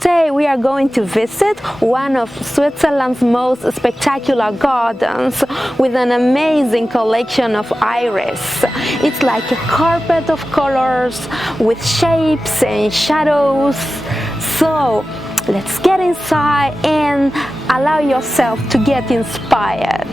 Today we are going to visit one of Switzerland's most spectacular gardens with an amazing collection of iris. It's like a carpet of colors with shapes and shadows. So let's get inside and allow yourself to get inspired.